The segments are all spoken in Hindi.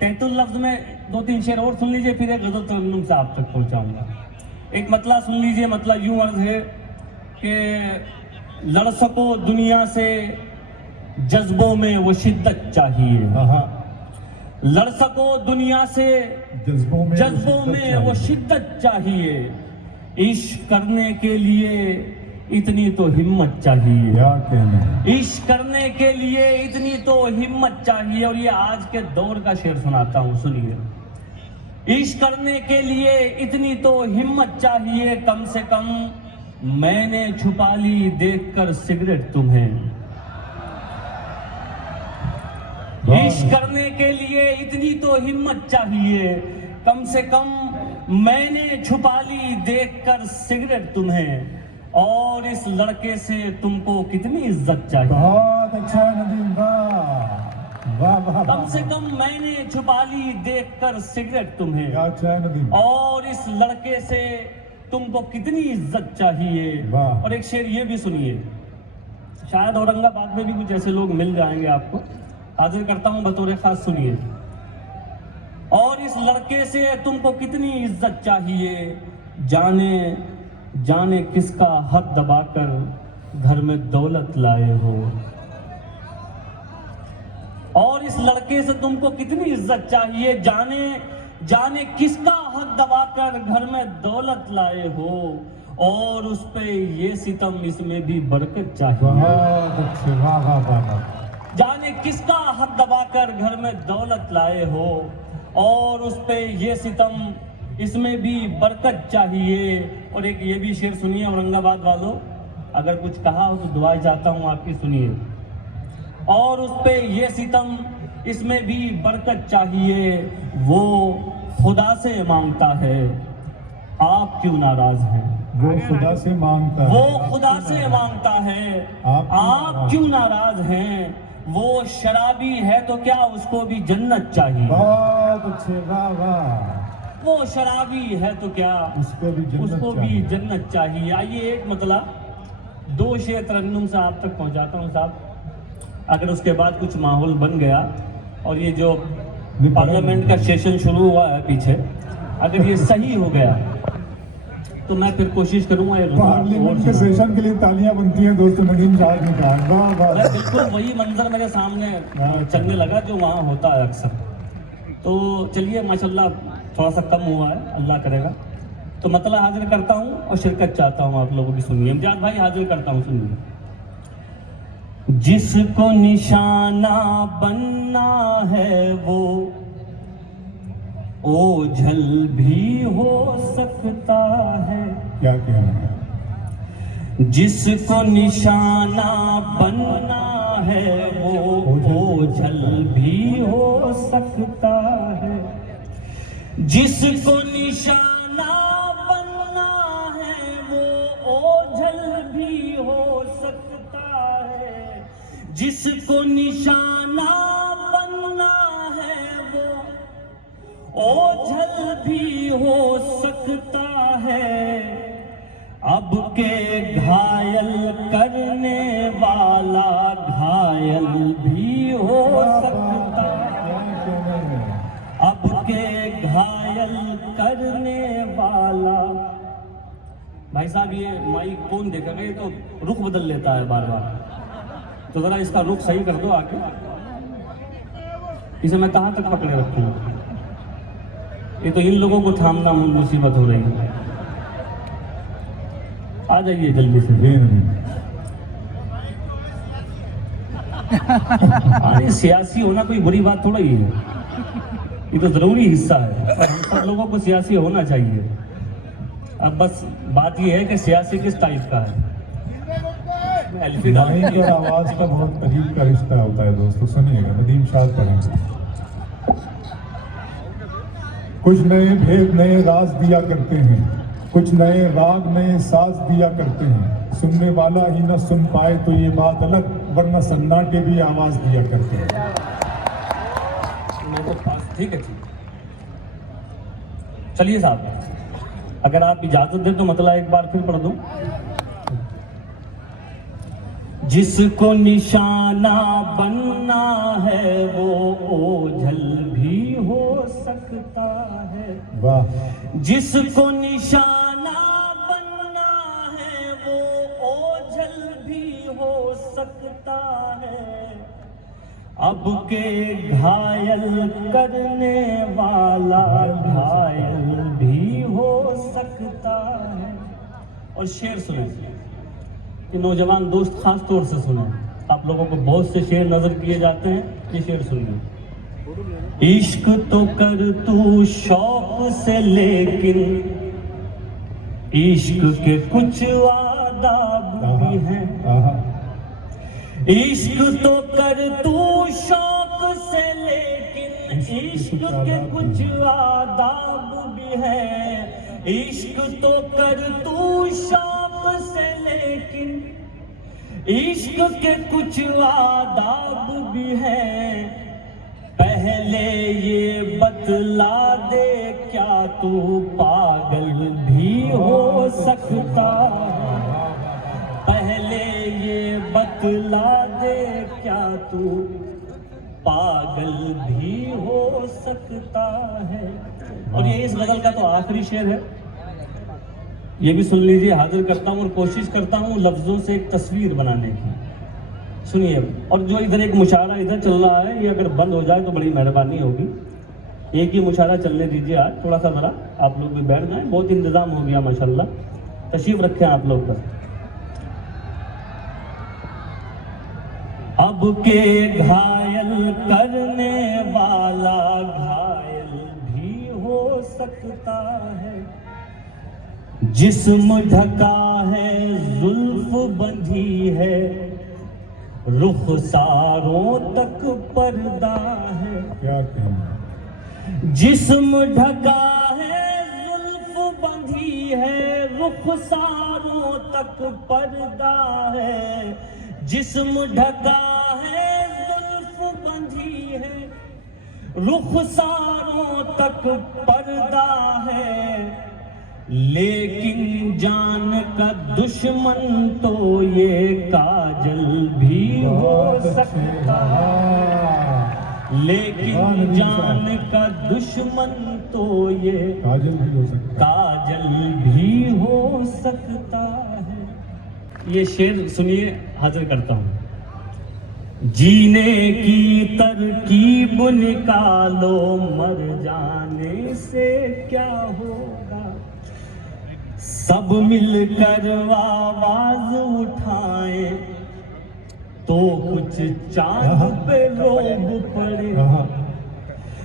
तैतुल लफ्ज में 2-3 शेर और सुन लीजिए, फिर एक गजल तरन्नुम से आप तक पहुंचाऊंगा। एक मतला सुन लीजिए, मतला यूं अर्ज है कि लड़ सको दुनिया से जज्बों में वो शिद्दत चाहिए, लड़ सको दुनिया से जज्बों में वो शिद्दत चाहिए, इश्क करने के लिए इतनी तो हिम्मत चाहिए, क्या कहना, इश्क करने के लिए इतनी तो हिम्मत चाहिए। और ये आज के दौर का शेर सुनाता हूं, सुनिए। इश्क करने के लिए इतनी तो हिम्मत चाहिए, कम से कम मैंने छुपा ली देखकर सिगरेट तुम्हें। इश्क करने के लिए इतनी तो हिम्मत चाहिए, कम से कम मैंने छुपा ली देखकर सिगरेट तुम्हें। और इस लड़के से तुमको कितनी इज्जत चाहिए। बहुत अच्छा नदीम, वाह वाह वाह, कम से कम मैंने छुपा ली देखकर सिगरेट तुम्हें। क्या अच्छा नदीम, और इस लड़के से तुमको कितनी इज्जत चाहिए। वाह। और एक शेर ये भी सुनिए, शायद औरंगाबाद में भी कुछ ऐसे लोग मिल जाएंगे आपको, हाजिर करता हूं बतौर खास, सुनिए। और इस लड़के से तुमको कितनी इज्जत चाहिए, जाने जाने किसका हक दबाकर घर में दौलत लाए हो। और इस लड़के से तुमको कितनी इज्जत चाहिए, जाने जाने किसका हक दबाकर घर में दौलत लाए हो। और उस पे ये सितम, इसमें भी बरकत चाहिए। बहुत अच्छे, वाह वाह वाह वाह, जाने किसका हक दबाकर घर में दौलत लाए हो। और उस पे ये सितम, इसमें भी बरकत चाहिए। और एक ये भी शेर सुनिए औरंगाबाद वालों, अगर कुछ कहा हो तो दुआ चाहता हूं आपकी, सुनिए। और उस पे ये सितम, इसमें भी बरकत चाहिए, वो खुदा से मांगता है, आप क्यों नाराज हैं। वो खुदा से मांगता है, वो खुदा से मांगता है, आप क्यों नाराज हैं। वो शराबी है तो क्या उसको भी जन्नत चाहिए। बहुत अच्छे, वाह वाह, वो शराबी है तो क्या उसको भी जन्नत चाहिए। आइए एक मतलब 2 शेर तरन्नुम से आप तक पहुंचाता हूं साहब। अगर उसके बाद कुछ माहौल बन गया और ये जो पार्लियामेंट का सेशन शुरू हुआ है पीछे, अगर ये सही हो गया तो मैं फिर कोशिश करूंगा। पार्लियामेंट के सेशन के लिए तालियां बनती हैं दोस्तों, नदीम साहब ने कहा, वाह वाह, बिल्कुल वही मंजर मेरे सामने चलने लगा जो वहाँ होता है अक्सर। तो चलिए माशाल्लाह थोड़ा सा कम हुआ है, अल्लाह करेगा। तो मतलब हाजिर करता हूँ और शिरकत चाहता हूँ आप लोगों की, सुनिए। इम्तियाज भाई हाजिर करता हूँ, सुनिए। जिसको निशाना बनना है वो ओझल भी हो सकता है। क्या कहना, जिसको निशाना बनना है वो ओझल भी हो सकता है। जिसको निशाना बनना है वो ओझल भी हो सकता है। जिसको निशाना बनना है वो ओझल भी हो सकता है। अब के घायल करने वाला घायल भी हो सकता है। अब के घायल करने वाला। भाई साहब ये माइक कौन देखेगा, ये तो रुख बदल लेता है बार बार, तो जरा इसका रुख सही कर दो आके। इसे मैं कहाँ तक पकड़े रखूंगा, ये तो इन लोगों को थामना मुसीबत हो रही है। आ जाइए जल्दी से। अरे सियासी होना कोई बुरी बात थोड़ा ही है, ये तो जरूरी हिस्सा है, और हम सब लोगों को सियासी होना चाहिए। अब बस बात ये है कि सियासी किस टाइप का है। माइक और आवाज का बहुत करीब का रिश्ता होता है दोस्तों, सुनिएगा, नदीम साहब पढ़ेंगे। कुछ नए भेद नए राज दिया करते हैं, कुछ नए राग नए साज दिया करते हैं। सुनने वाला ही न सुन पाए तो ये बात अलग, वरना सन्नाटे भी आवाज दिया करते हैं। मेरे पास ठीक है, चलिए साहब, अगर आप इजाजत दें तो मतलब एक बार फिर पढ़ दूं। जिसको निशाना बनना है वो ओझल भी हो सकता है। वाह जिसको निशाना बनना है वो ओझल भी हो सकता है। अब के घायल करने वाला घायल भी हो सकता है। और शेर सुने कि नौजवान दोस्त खास तौर से सुने, आप लोगों को बहुत से शेर नजर किए जाते हैं, ये शेर सुनिए। इश्क तो कर तू शौक से लेकिन इश्क के कुछ आदाब भी हैं। इश्क तो कर तू शौक से लेकिन इश्क के कुछ आदाब भी है। इश्क तो कर तू शौक से लेकिन इश्क के कुछ आदाब भी है। पहले ये बतला दे क्या तू पागल भी हो सकता है। पहले ये बतला दे क्या तू पागल भी हो सकता है। और ये इस गजल का तो आखिरी शेर है, ये भी सुन लीजिए। हाजिर करता हूँ और कोशिश करता हूँ लफ्जों से एक तस्वीर बनाने की। सुनिए। और जो इधर एक मुशायरा इधर चल रहा है, ये अगर बंद हो जाए तो बड़ी मेहरबानी होगी। एक ही मुशायरा चलने दीजिए आज, थोड़ा सा ज़रा आप लोग भी बैठ जाएं। बहुत इंतज़ाम हो गया माशाल्लाह, तशरीफ रखें आप लोग का। अब के घायल करने वाला घायल भी हो सकता है। जिस्म ढका है जुल्फ बंधी है, रुखसारों तक पर्दा है। क्या कहना। जिस्म ढका है जुल्फ बंधी है, रुखसारों तक पर्दा है। जिस्म ढका है जुल्फ बंधी है, रुखसारों तक पर्दा है। लेकिन जान का दुश्मन तो ये काजल भी हो सकता है। लेकिन जान का दुश्मन तो ये काजल भी हो सकता है। काजल भी हो सकता है। ये शेर सुनिए, हाजिर करता हूँ। जीने की तरकीब निकालो, मर जाने से क्या होगा। सब मिलकर आवाज उठाए तो कुछ चांद पे लोग पड़े।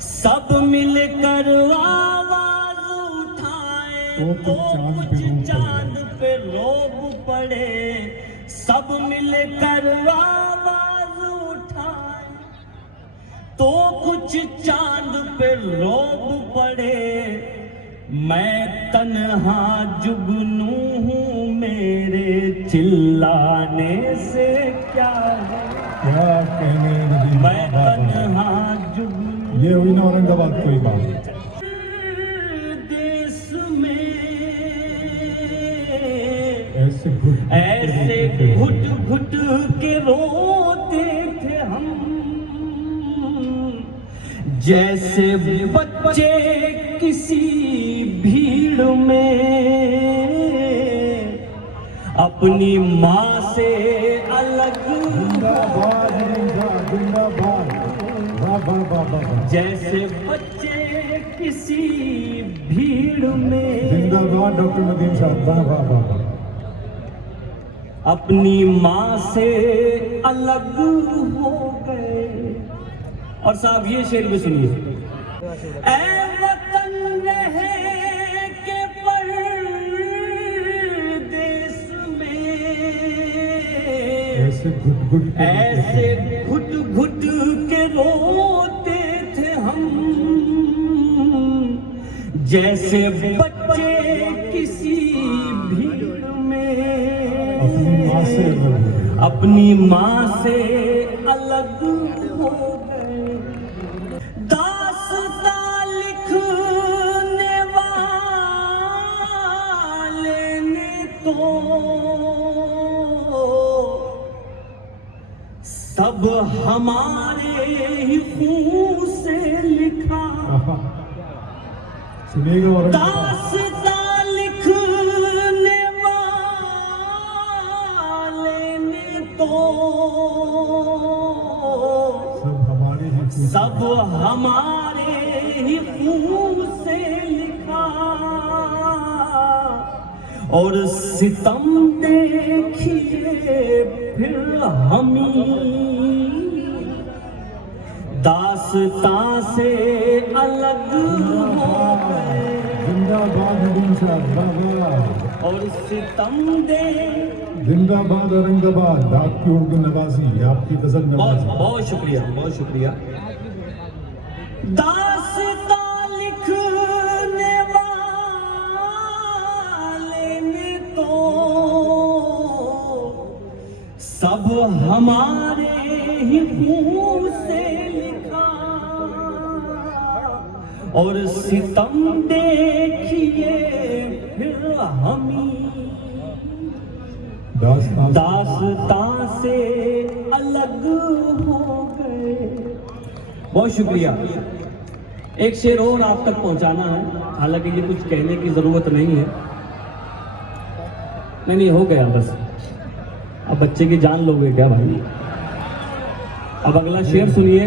सब मिलकर आवाज उठाए तो कुछ चांद पे लोग पड़े। सब मिलकर आवाज उठाए तो कुछ चांद पे लोग पड़े। मैं तन्हा जुगनू हूँ, मेरे चिल्लाने से क्या है। क्या कहने नदी। मैं तन्हा जुगनू। ये हुई ना औरंगाबाद कोई बात। देश में ऐसे घुट घुट के रोते थे हम, जैसे बच्चे किसी भीड़ में अपनी माँ से अलग। जिंदाबाद जिंदाबाद। वाह वाह वाह वाह। जैसे बच्चे किसी भीड़ में। जिंदाबाद डॉक्टर नदीम साहब। वाह वाह वाह वाह। अपनी माँ से अलग हो गए। और साहब ये शेर भी सुनिए। ऐ वतन रहे के परदेस में, ऐसे घुट घुट के रोते थे हम, जैसे बच्चे किसी भीड़ में अपनी माँ से अलग हो गए। दास्तां लिखने वाले ने तो सब हमारे ही खून से लिखा। सुनिएगा और दास्तां लिखने वाले ने तो सब हमारे ही सब हमारे ही खून से लिखा, और सितम देखिए फिर हमी दास्तां से अलग हो गए, जिंदाबाद नदीम साहब, वाह। और सितम दे। जिंदाबाद औरंगाबाद, आपकी उर्दू नवाजी, आपकी गजल बहुत नवाजी। बहुत शुक्रिया, बहुत शुक्रिया। दास्तां लिखने वाले ने तो सब हमारे ही खून से लिखा, और सितम देखिए फिर हमी दास्तां से अलग हो गए। बहुत शुक्रिया। एक शेर और आप तक पहुंचाना है, हालांकि ये कुछ कहने की जरूरत नहीं है। नहीं हो गया बस, अब बच्चे की जान लोगे क्या भाई। अब अगला शेर सुनिए,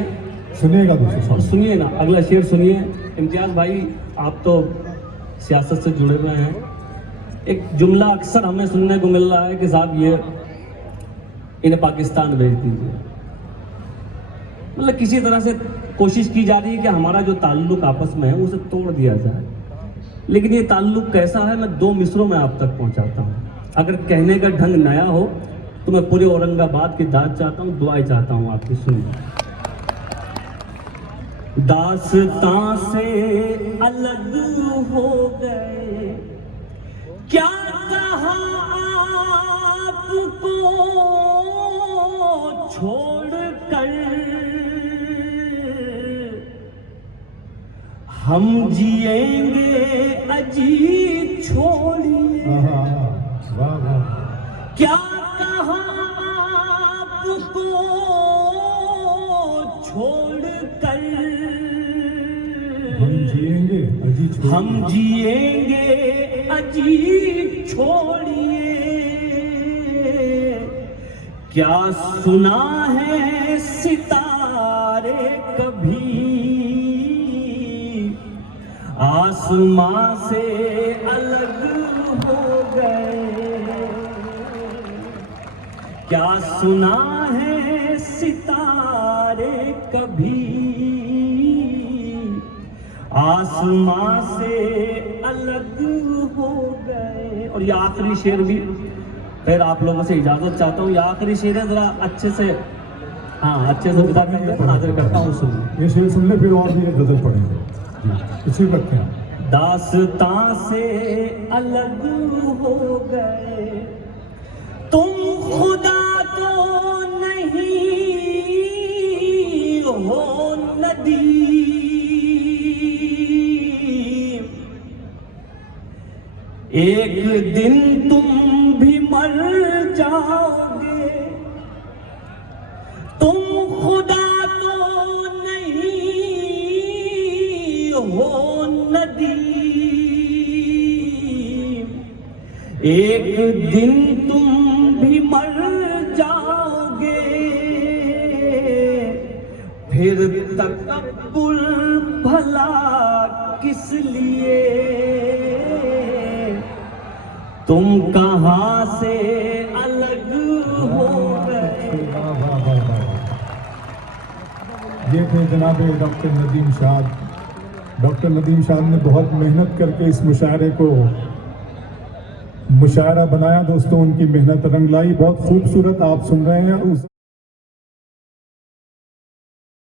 सुनिएगा दोस्तों, और सुनिए ना, अगला शेर सुनिए। इम्तियाज भाई, आप तो सियासत से जुड़े हुए हैं। एक जुमला अक्सर हमें सुनने को मिल रहा है कि साहब ये इन्हें पाकिस्तान भेज दीजिए। मतलब किसी तरह से कोशिश की जा रही है कि हमारा जो ताल्लुक आपस में है उसे तोड़ दिया जाए। लेकिन ये ताल्लुक कैसा है, मैं 2 मिसरों में आप तक पहुंचाता हूँ। अगर कहने का ढंग नया हो तो मैं पूरे औरंगाबाद की दाद चाहता हूँ, दुआएं चाहता हूँ आपकी। सुनिए। दास्तां से अलग हो गए, क्या कहा आपको छोड़कर, हम जिएंगे अजी छोड़िए। वाह वाह। क्या कहा आपको छोड़कर, हम जिएंगे अजी छोड़िए। हम जिएंगे अजी छोड़िए। क्या सुना है सितारे कभी आसमां से अलग हो गए। क्या सुना है सितारे कभी आसमां से अलग हो गए। और ये आखिरी शेर भी फिर आप लोगों से इजाजत चाहता हूँ। ये आखिरी शेर है, जरा अच्छे से, हाँ अच्छे से विदा करके हाजिर करता हूँ। सुनिए। ये शेर सुन ले, फिर और भी एक गजल पढ़ेंगे। इसी वक्त दास्तां से अलग हो गए, तुम खुदा तो नहीं हो नदीम, एक दिन तुम भी मर जाओगे। तुम खुदा तो नहीं हो नदीम, एक दिन तुम भी मर जाओगे। फिर तकब्बुर भला किस लिए, तुम कहां से अलग हो गए। ये थे जनाब डॉक्टर नदीम शाद। डॉक्टर नदीम शाद ने बहुत मेहनत करके इस मुशायरे को मुशायरा बनाया दोस्तों। उनकी मेहनत रंग लाई। बहुत खूबसूरत आप सुन रहे हैं उस